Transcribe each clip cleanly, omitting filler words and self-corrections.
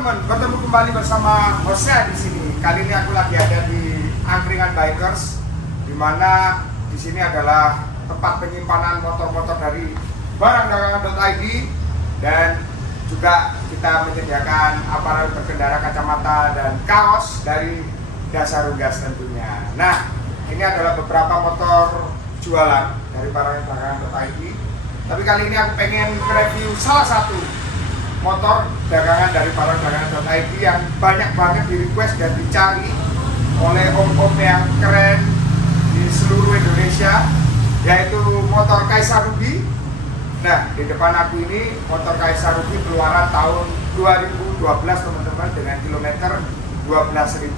teman-teman, bertemu kembali bersama Jose di sini. Kali ini aku lagi ada di Angkringan Bikers, di mana di sini adalah tempat penyimpanan motor-motor dari barangdagangan.id, dan juga kita menyediakan aparel berkendara, kacamata, dan kaos dari Dasarugas tentunya. Nah, ini adalah beberapa motor jualan dari barangdagangan.id. Tapi kali ini aku pengen review salah satu motor dagangan dari barangdagangan.id yang banyak banget di request dan dicari oleh om-om yang keren di seluruh Indonesia, yaitu motor Kaisa Ruby. Nah, di depan aku ini motor Kaisa Ruby keluaran tahun 2012 teman-teman, dengan kilometer 12.000.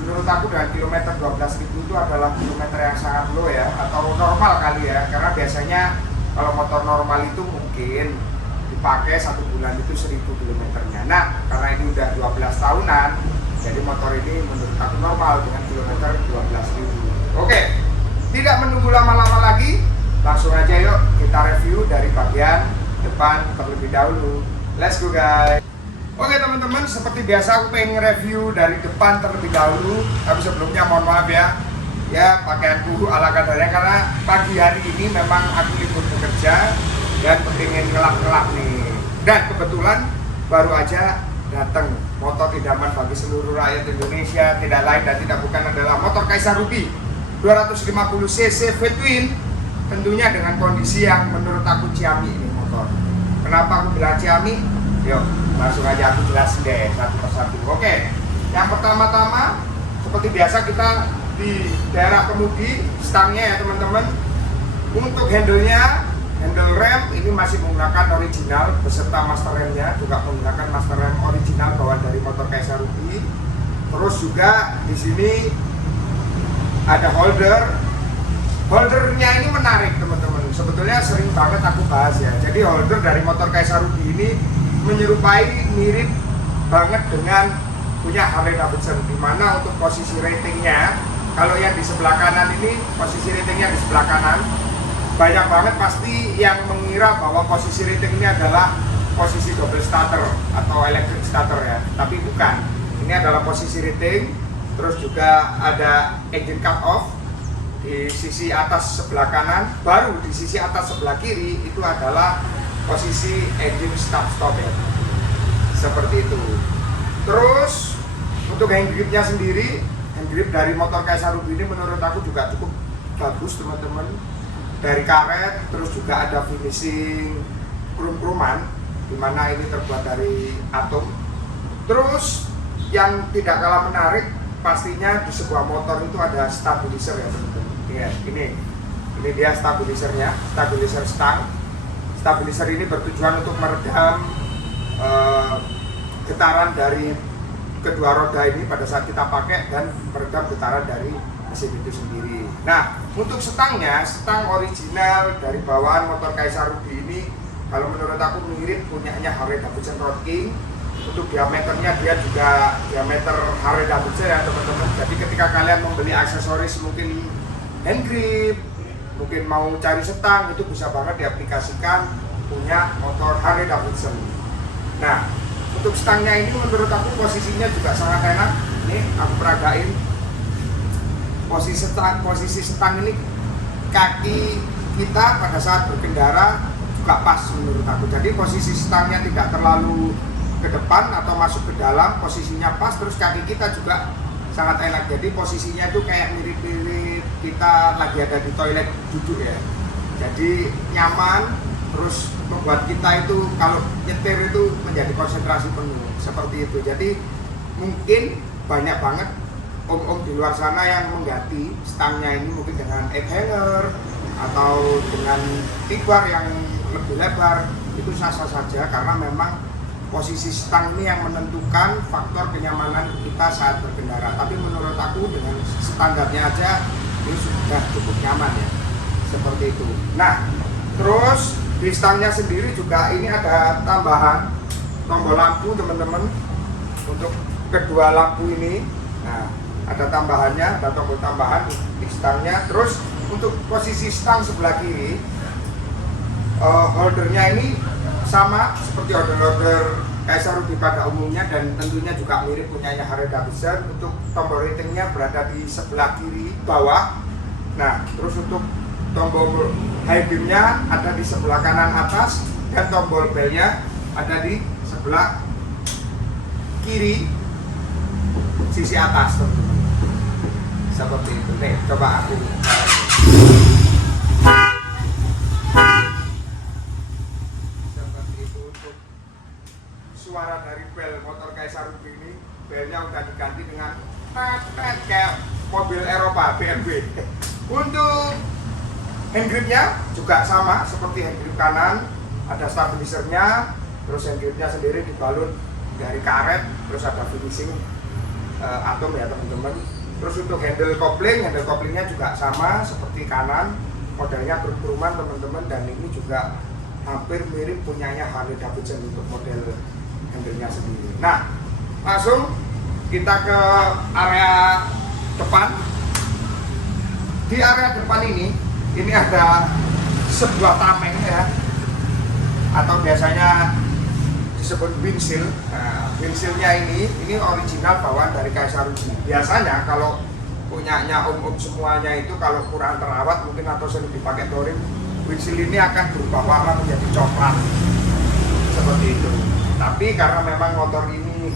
Menurut aku dengan kilometer 12.000 itu adalah kilometer yang sangat low ya, atau normal kali ya, karena biasanya kalau motor normal itu mungkin dipakai 1 bulan itu 1.000 kilometernya. Nah, karena ini udah 12 tahunan, jadi motor ini menurut aku normal dengan kilometer 12.000. Oke, tidak menunggu lama-lama lagi, langsung aja yuk kita review dari bagian depan terlebih dahulu. Let's go guys. Oke teman-teman, seperti biasa aku pengen review dari depan terlebih dahulu. Tapi sebelumnya mohon maaf ya pakaianku ala kadarnya, karena pagi hari ini memang aku libur bekerja dan pengen ngelap-ngelap nih. Dan kebetulan baru aja datang motor idaman bagi seluruh rakyat Indonesia, tidak lain dan tidak bukan adalah motor Kaisa Ruby 250cc V-twin, tentunya dengan kondisi yang menurut aku ciamik ini motor. Kenapa aku bilang ciamik? Yuk langsung aja aku jelasin deh satu persatu. Oke, yang pertama-tama seperti biasa kita di daerah kemudi stangnya ya teman-teman. Untuk handle rem ini masih menggunakan original beserta master remnya, juga menggunakan master rem original bawaan dari motor Kaisa Ruby. Terus juga di sini ada holdernya ini menarik teman-teman. Sebetulnya sering banget aku bahas ya. Jadi holder dari motor Kaisa Ruby ini menyerupai, mirip banget dengan punya Harley Davidson, dimana untuk posisi ratingnya, kalau yang di sebelah kanan ini posisi ratingnya di sebelah kanan, banyak banget pasti yang mengira bahwa posisi rating ini adalah posisi double starter atau electric starter ya, tapi bukan. Ini adalah posisi rating. Terus juga ada engine cut off di sisi atas sebelah kanan, baru di sisi atas sebelah kiri itu adalah posisi engine start stop ya, seperti itu. Terus untuk hand gripnya sendiri, hand grip dari motor Kaisa Ruby ini menurut aku juga cukup bagus teman-teman. Dari karet, terus juga ada finishing krum-kruman, dimana ini terbuat dari atom. Terus yang tidak kalah menarik pastinya di sebuah motor itu ada stabilizer ya teman-teman. Ya, ini dia stabilizernya, stabilizer stang. Stabilizer ini bertujuan untuk meredam getaran dari kedua roda ini pada saat kita pakai dan meredam getaran dari mesin itu sendiri. Nah, untuk stangnya, stang original dari bawaan motor Kaisa Ruby ini kalau menurut aku mirip punyanya Harley Davidson Road King. Untuk diameternya dia juga diameter Harley Davidson ya teman-teman. Jadi ketika kalian membeli aksesoris mungkin hand grip, mungkin mau cari stang, itu bisa banget diaplikasikan punya motor Harley Davidson. Nah, untuk stangnya ini menurut aku posisinya juga sangat enak. Ini aku peragain posisi stang ini, kaki kita pada saat berkendara juga pas menurut aku. Jadi posisi stangnya tidak terlalu ke depan atau masuk ke dalam, posisinya pas. Terus kaki kita juga sangat enak, jadi posisinya itu kayak mirip-mirip kita lagi ada di toilet duduk ya. Jadi nyaman, terus membuat kita itu kalau nyetir itu menjadi konsentrasi penuh seperti itu. Jadi mungkin banyak banget om-om di luar sana yang mengganti stangnya ini mungkin dengan egg hanger atau dengan tigbar yang lebih lebar, itu sah-sah saja, karena memang posisi stang ini yang menentukan faktor kenyamanan kita saat berkendara. Tapi menurut aku dengan standarnya aja ini sudah cukup nyaman ya, seperti itu. Nah, terus di stangnya sendiri juga ini ada tambahan tombol lampu teman-teman untuk kedua lampu ini. Nah, ada tambahannya, ada tombol tambahan di stangnya. Terus untuk posisi stang sebelah kiri, holdernya ini sama seperti holder-holder Kaisar Ruby pada umumnya, dan tentunya juga mirip punyanya Harley Davidson. Untuk tombol ratingnya berada di sebelah kiri bawah. Nah, terus untuk tombol high beamnya ada di sebelah kanan atas, dan tombol belnya ada di sebelah kiri sisi atas, teman-teman. Seperti itu. Nih, coba aku. Seperti itu untuk suara dari bel motor Kaisar Ruby ini. Belnya udah diganti dengan tet kayak mobil Eropa BMW. Untuk hand gripnya juga sama seperti hand grip kanan, ada stabilisernya, terus hand gripnya sendiri dibalut dari karet, terus ada finishing atom ya teman-teman. Terus untuk handle couplingnya juga sama seperti kanan, modelnya berkeruman teman-teman, dan ini juga hampir mirip punyanya Harley Davidson untuk model handle-nya sendiri. Nah, langsung kita ke area depan. Di area depan ini ada sebuah tameng ya, atau biasanya disebut windshield. Nah, windshieldnya ini original bawaan dari Kaisar Ruby. Biasanya kalau punyanya om-om semuanya itu kalau kurang terawat mungkin atau sering dipakai touring, windshield ini akan berubah warna menjadi coklat seperti itu. Tapi karena memang motor ini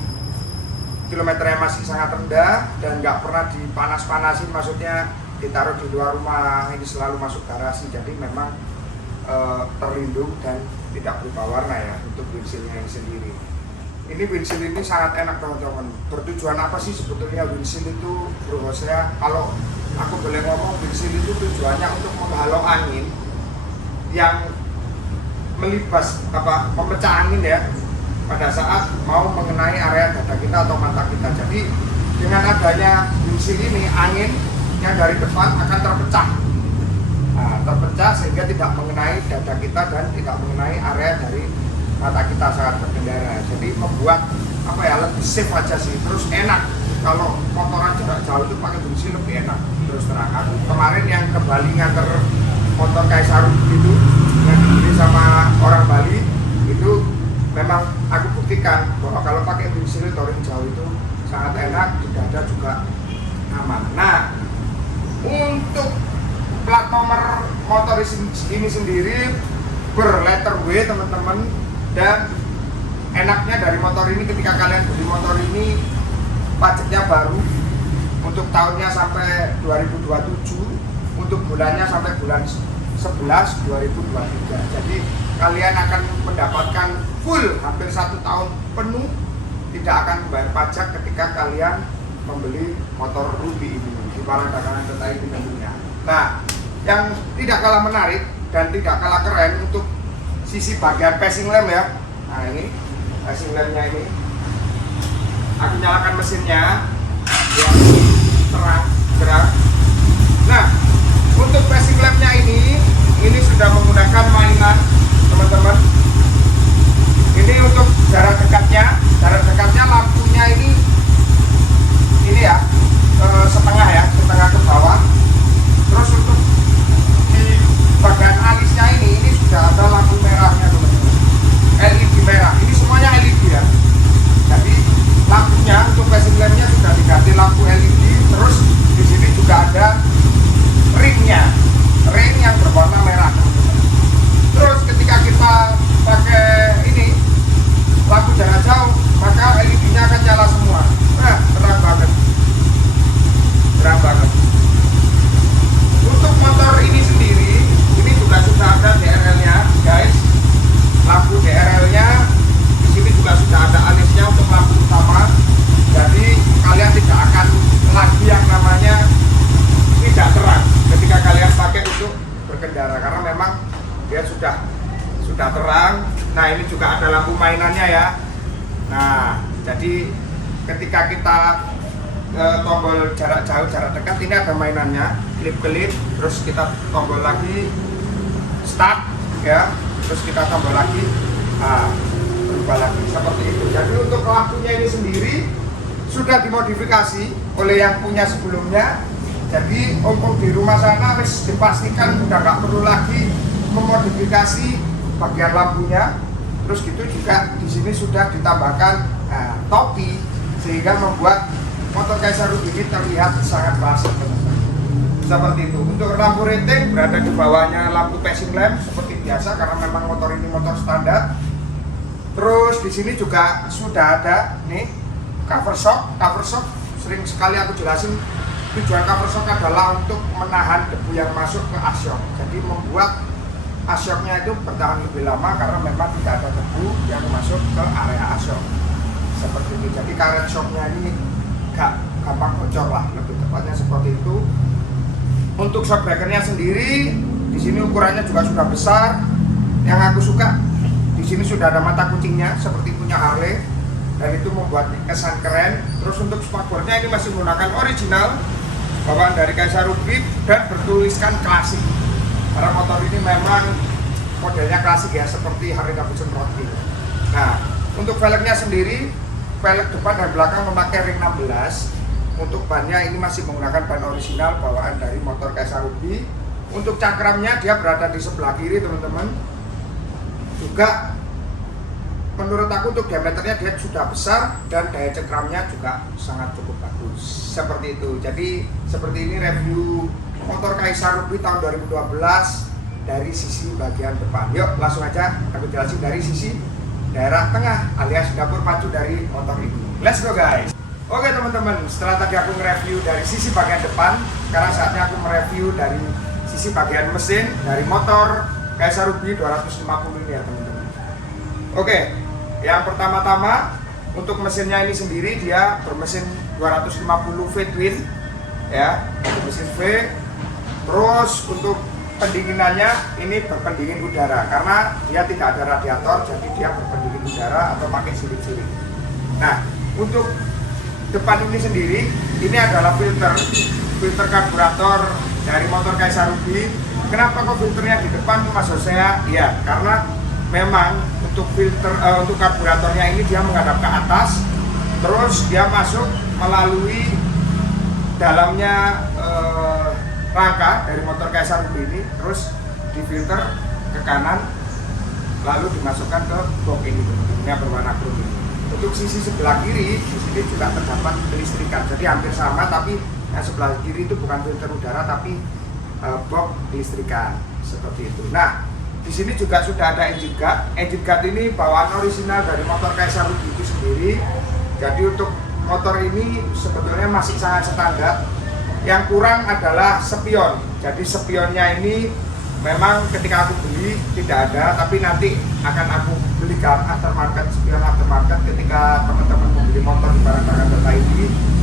kilometernya masih sangat rendah dan nggak pernah dipanas-panasin, maksudnya ditaruh di luar rumah, ini selalu masuk garasi, jadi memang terlindung dan tidak berubah warna ya untuk windshieldnya ini sendiri. Ini windshield ini sangat enak teman-teman. Bertujuan apa sih sebetulnya windshield itu, bro? Saya kalau aku boleh ngomong, windshield itu tujuannya untuk menghalau angin yang melibas memecah angin ya pada saat mau mengenai area dada kita atau mata kita. Jadi dengan adanya windshield ini, angin yang dari depan akan terpecah. Nah, terpecah sehingga tidak mengenai dada kita dan tidak mengenai area dari mata kita saat berkendara. Jadi membuat lebih safe aja sih. Terus enak kalau motoran jarak jauh itu pakai windshield lebih enak. Terus terang, aku kemarin yang ke Bali nganter motor Kaisar Ruby itu yang dibeli sama orang Bali itu, memang aku buktikan bahwa kalau pakai windshield touring jauh itu sangat enak, di dada juga aman. Nah, untuk plat nomor motor ini sendiri berletter W teman-teman, dan enaknya dari motor ini ketika kalian beli motor ini pajaknya baru untuk tahunnya sampai 2027, untuk bulannya sampai bulan 11 2023. Jadi kalian akan mendapatkan full hampir 1 tahun penuh tidak akan membayar pajak ketika kalian membeli motor Ruby ini di Barang Dagangan Kota ini tentunya. Nah, yang tidak kalah menarik dan tidak kalah keren untuk sisi bagian passing lamp ya. Nah, ini passing lampnya ini. Aku nyalakan mesinnya biar terang gerak. Nah, untuk passing lampnya ini sudah menggunakan mainan teman-teman. Ini untuk jarak dekatnya lampunya ini ya setengah ke bawah. Terus untuk di bagian alisnya ini sudah ada lampu merahnya teman-teman, LED merah. Ini semuanya LED ya. Jadi lampunya untuk passing lampnya sudah diganti lampu LED. Terus di sini juga ada ring yang berwarna merah teman-teman. Terus ketika kita pakai ini lampu jarak jauh, maka LED-nya akan nyala semua. Nah, terang banget. Untuk motor ini sendiri, ini juga sudah ada DRL-nya, guys. Lampu DRL-nya di sini juga sudah ada alisnya untuk lampu utama. Jadi kalian tidak akan lagi yang namanya tidak terang ketika kalian pakai untuk berkendara, karena memang dia sudah terang. Nah, ini juga ada lampu mainannya ya. Nah, jadi ketika kita tombol jarak jauh, jarak dekat, ini ada mainannya, klip-klip, terus kita tombol lagi start ya, terus kita tombol lagi, berubah lagi seperti itu. Jadi untuk lampunya ini sendiri sudah dimodifikasi oleh yang punya sebelumnya. Jadi om-om di rumah sana harus dipastikan udah nggak perlu lagi memodifikasi bagian lampunya. Terus gitu juga di sini sudah ditambahkan topi sehingga membuat motor Kaisar Ruby ini terlihat sangat klasik, teman-teman. Seperti itu. Untuk lampu rating berada di bawahnya lampu passing lamp seperti biasa karena memang motor ini motor standar. Terus di sini juga sudah ada nih cover shock. Cover shock sering sekali aku jelasin, tujuan cover shock adalah untuk menahan debu yang masuk ke asyok. Jadi membuat asyoknya itu bertahan lebih lama karena memang tidak ada debu yang masuk ke area asyok. Seperti itu. Jadi karet shocknya ini gak gampang bocor lah, lebih tepatnya seperti itu. Untuk shock breakernya sendiri di sini ukurannya juga sudah besar. Yang aku suka di sini sudah ada mata kucingnya seperti punya Harley dan itu membuat kesan keren. Terus untuk spakbornya ini masih menggunakan original bawaan dari Kaisar Ruby dan bertuliskan klasik. Karena motor ini memang modelnya klasik ya, seperti Harley Davidson Road King. Nah, untuk velgnya sendiri, velg depan dan belakang memakai ring 16. Untuk bannya ini masih menggunakan ban original bawaan dari motor Kaisar Ruby. Untuk cakramnya dia berada di sebelah kiri, teman-teman. Juga menurut aku untuk diameternya dia sudah besar dan daya cengkramnya juga sangat cukup bagus. Seperti itu. Jadi seperti ini review motor Kaisar Ruby tahun 2012 dari sisi bagian depan. Yuk langsung aja aku jelasin dari sisi daerah tengah alias dapur pacu dari motor ini. Let's go guys. Oke teman-teman, setelah tadi aku nge-review dari sisi bagian depan, sekarang saatnya aku mereview dari sisi bagian mesin dari motor Kaisar Ruby 250 ini ya teman-teman. Oke, yang pertama-tama untuk mesinnya ini sendiri dia bermesin 250 V twin ya, untuk mesin V. Terus untuk pendinginannya ini berpendingin udara karena dia tidak ada radiator, jadi dia berpendingin udara atau pakai siling-siling. Nah, untuk depan ini sendiri ini adalah filter karburator dari motor Kaisar Ruby. Kenapa kok filternya di depan, maksud saya? Ya, karena memang untuk untuk karburatornya ini dia menghadap ke atas, terus dia masuk melalui dalamnya rangka dari motor Kaisar Ruby ini, terus difilter ke kanan, lalu dimasukkan ke box ini yang berwarna biru. Untuk sisi sebelah kiri di sini juga terdapat kelistrikan, jadi hampir sama, tapi yang sebelah kiri itu bukan filter udara tapi box listrikan seperti itu. Nah, di sini juga sudah ada engine guard. Engine guard ini bawaan original dari motor Kaisar Ruby itu sendiri. Jadi untuk motor ini sebetulnya masih sangat standar. Yang kurang adalah spion. Jadi spionnya ini memang ketika aku beli tidak ada, tapi nanti akan aku belikan aftermarket, spion aftermarket ketika teman-teman membeli motor di barang-barang.id.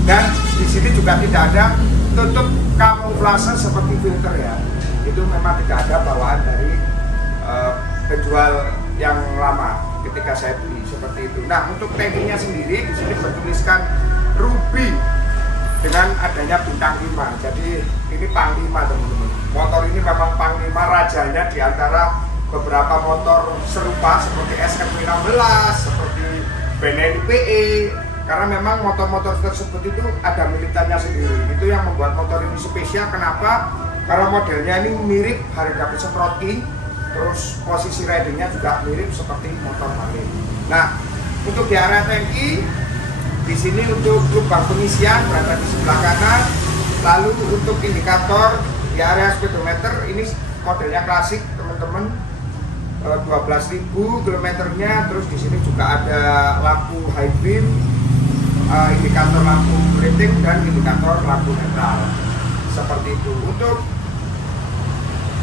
Dan di sini juga tidak ada tutup kamuflase seperti filter ya. Itu memang tidak ada bawaan dari penjual yang lama ketika saya beli seperti itu. Nah, untuk tankinya sendiri di sini bertuliskan Ruby dengan adanya bintang 5. Jadi ini panglima teman-teman. Motor ini memang panglima rajanya di antara beberapa motor serupa seperti SM16, seperti BNI PE. Karena memang motor-motor tersebut itu ada militannya sendiri. Itu yang membuat motor ini spesial. Kenapa? Karena modelnya ini mirip Harley Davidson Road King. Terus posisi ridingnya juga mirip seperti motor Harley. Nah, untuk di area tangki, di sini untuk lubang pengisian berada di sebelah kanan. Lalu untuk indikator di area speedometer ini modelnya klasik teman-teman, 12.000 kilometernya. Terus di sini juga ada lampu high beam, indikator lampu rating dan indikator lampu netral seperti itu. Untuk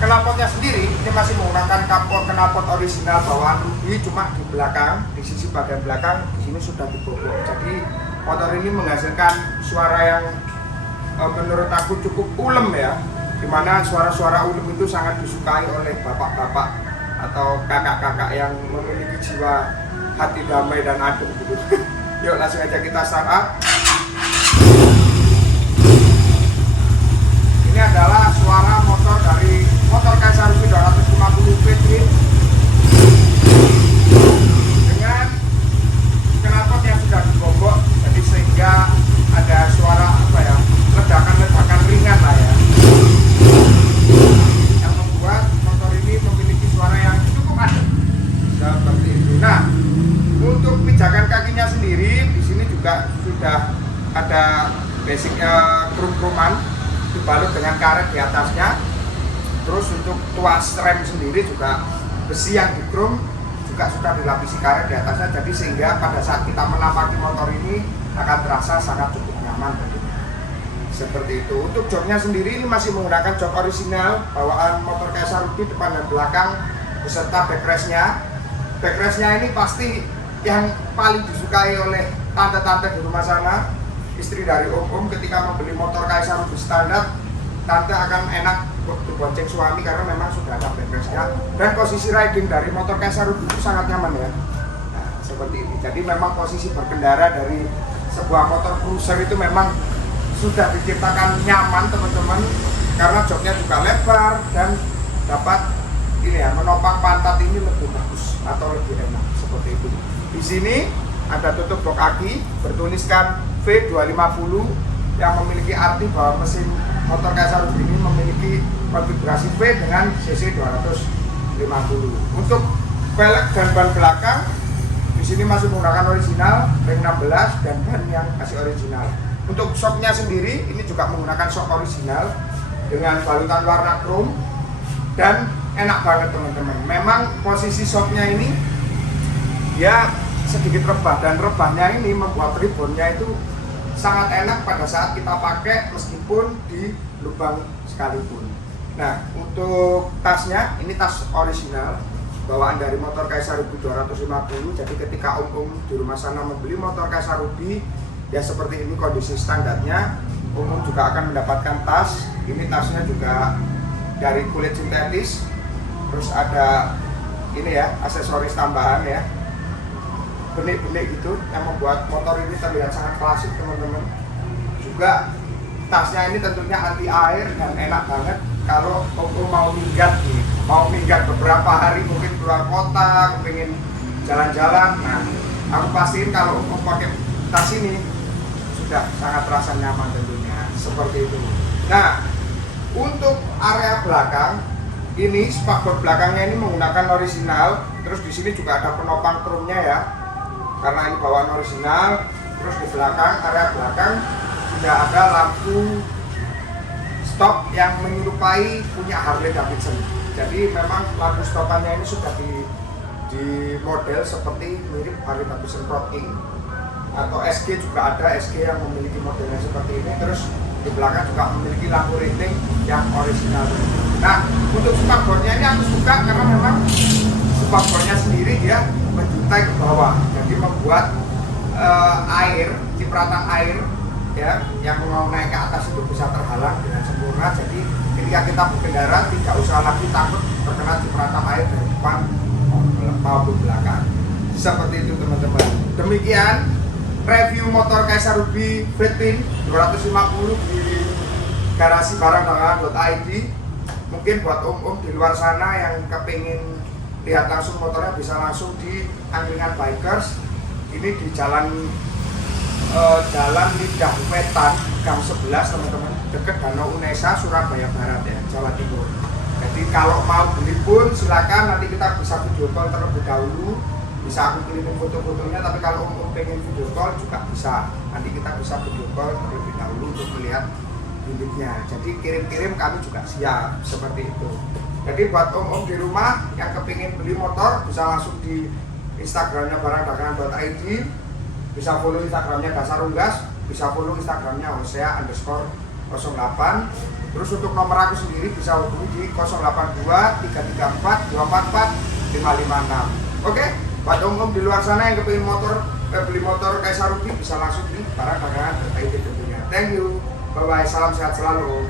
knalpotnya sendiri ini masih menggunakan knalpot original bawaan Ruby, cuma di belakang, di sisi bagian belakang di sini sudah dibobok. Jadi motor ini menghasilkan suara yang menurut aku cukup ulem ya, dimana suara-suara ulem itu sangat disukai oleh bapak-bapak atau kakak-kakak yang memiliki jiwa hati damai dan adem gitu. Yuk langsung aja kita start up. Ini adalah suara motor dari motor Kaisar Ruby 250 V dengan knalpot yang sudah dibobok, jadi sehingga ada suara apa ya, ledakan-ledakan ringan lah ya, yang membuat motor ini memiliki suara yang cukup adem seperti itu. Nah, juga sudah ada basic krum-kruman dibalut dengan karet di atasnya. Terus untuk tuas rem sendiri juga besi yang dikrum juga sudah dilapisi karet di atasnya, jadi sehingga pada saat kita menapaki motor ini akan terasa sangat cukup nyaman tentunya. Seperti itu. Untuk joknya sendiri ini masih menggunakan jok orisinal bawaan motor Kaisa Ruby depan dan belakang beserta backrestnya. Backrestnya ini pasti yang paling disukai oleh tante-tante di rumah sana, istri dari om-om. Ketika membeli motor Kaisa Ruby standar, tante akan enak bonceng suami karena memang sudah ada backrestnya, dan posisi riding dari motor Kaisa Ruby itu sangat nyaman ya. Nah, seperti ini. Jadi memang posisi berkendara dari sebuah motor cruiser itu memang sudah diciptakan nyaman teman-teman, karena joknya juga lebar dan dapat ini ya, menopang pantat ini lebih bagus atau lebih enak seperti itu. Di sini ada tutup box aki bertuliskan V250 yang memiliki arti bahwa mesin motor Kaisa Ruby ini memiliki konfigurasi V dengan cc 250. Untuk velg dan ban belakang di sini masih menggunakan original ring 16 dan ban yang masih original. Untuk shocknya sendiri ini juga menggunakan shock original dengan balutan warna chrome dan enak banget teman-teman. Memang posisi shocknya ini ya sedikit rebah, dan rebahnya ini membuat ribonnya itu sangat enak pada saat kita pakai meskipun di lubang sekalipun. Nah, untuk tasnya ini tas original bawaan dari motor Kaisa Ruby 250. Jadi ketika om-om di rumah sana membeli motor Kaisa Ruby ya seperti ini kondisi standarnya, om-om juga akan mendapatkan tas. Ini tasnya juga dari kulit sintetis. Terus ada ini ya, aksesoris tambahan ya, benik-benik gitu yang membuat motor ini terlihat sangat klasik teman-teman. Juga tasnya ini tentunya anti air dan enak banget kalau om mau minggat beberapa hari, mungkin keluar kota, pengen jalan-jalan. Nah, aku pastiin kalau om pakai tas ini sudah sangat terasa nyaman tentunya seperti itu. Nah, untuk area belakang ini spakbor belakangnya ini menggunakan original. Terus di sini juga ada penopang chrome-nya ya, karena ini bawaan original. Terus di belakang, area belakang sudah ada lampu stop yang menyerupai punya Harley Davidson. Jadi memang lampu stopannya ini sudah di model seperti mirip Harley Davidson Road King, atau SG juga ada SG yang memiliki modelnya seperti ini. Terus di belakang juga memiliki lampu rinting yang original. Nah, untuk spakbornya ini aku suka karena memang spakbornya sendiri dia menjuntai ke bawah, jadi membuat air, cipratan air ya yang mau naik ke atas itu bisa terhalang dengan sempurna. Jadi ketika kita berkendara tidak usah lagi takut terkena cipratan air dari depan maupun belakang. Seperti itu teman-teman. Demikian review motor Kaisa Ruby Fitpin 250 di garasi barang.id. Mungkin buat om-om di luar sana yang kepingin lihat langsung motornya bisa langsung di Angkringan Bikers. Ini di Jalan Lidah Wetan Gang 11 teman-teman, dekat Danau Unesa, Surabaya Barat ya, Jawa Timur. Jadi kalau mau beli pun silakan, nanti kita bisa video call terlebih dahulu, bisa aku kirimin foto-fotonya. Tapi kalau om pengen video call juga bisa, nanti kita bisa video call terlebih dahulu untuk melihat unitnya. Jadi kirim-kirim kami juga siap seperti itu. Jadi buat om-om di rumah yang kepingin beli motor bisa langsung di Instagramnya barang.id, bisa follow Instagramnya Dasar Unggas, bisa follow Instagramnya Hosea_08. Terus untuk nomor aku sendiri bisa hubungi di 082 334 244 556. Oke, buat om-om di luar sana yang kepingin beli motor Kaisa Ruby bisa langsung di barang.id tentunya. Thank you, bye bye, salam sehat selalu.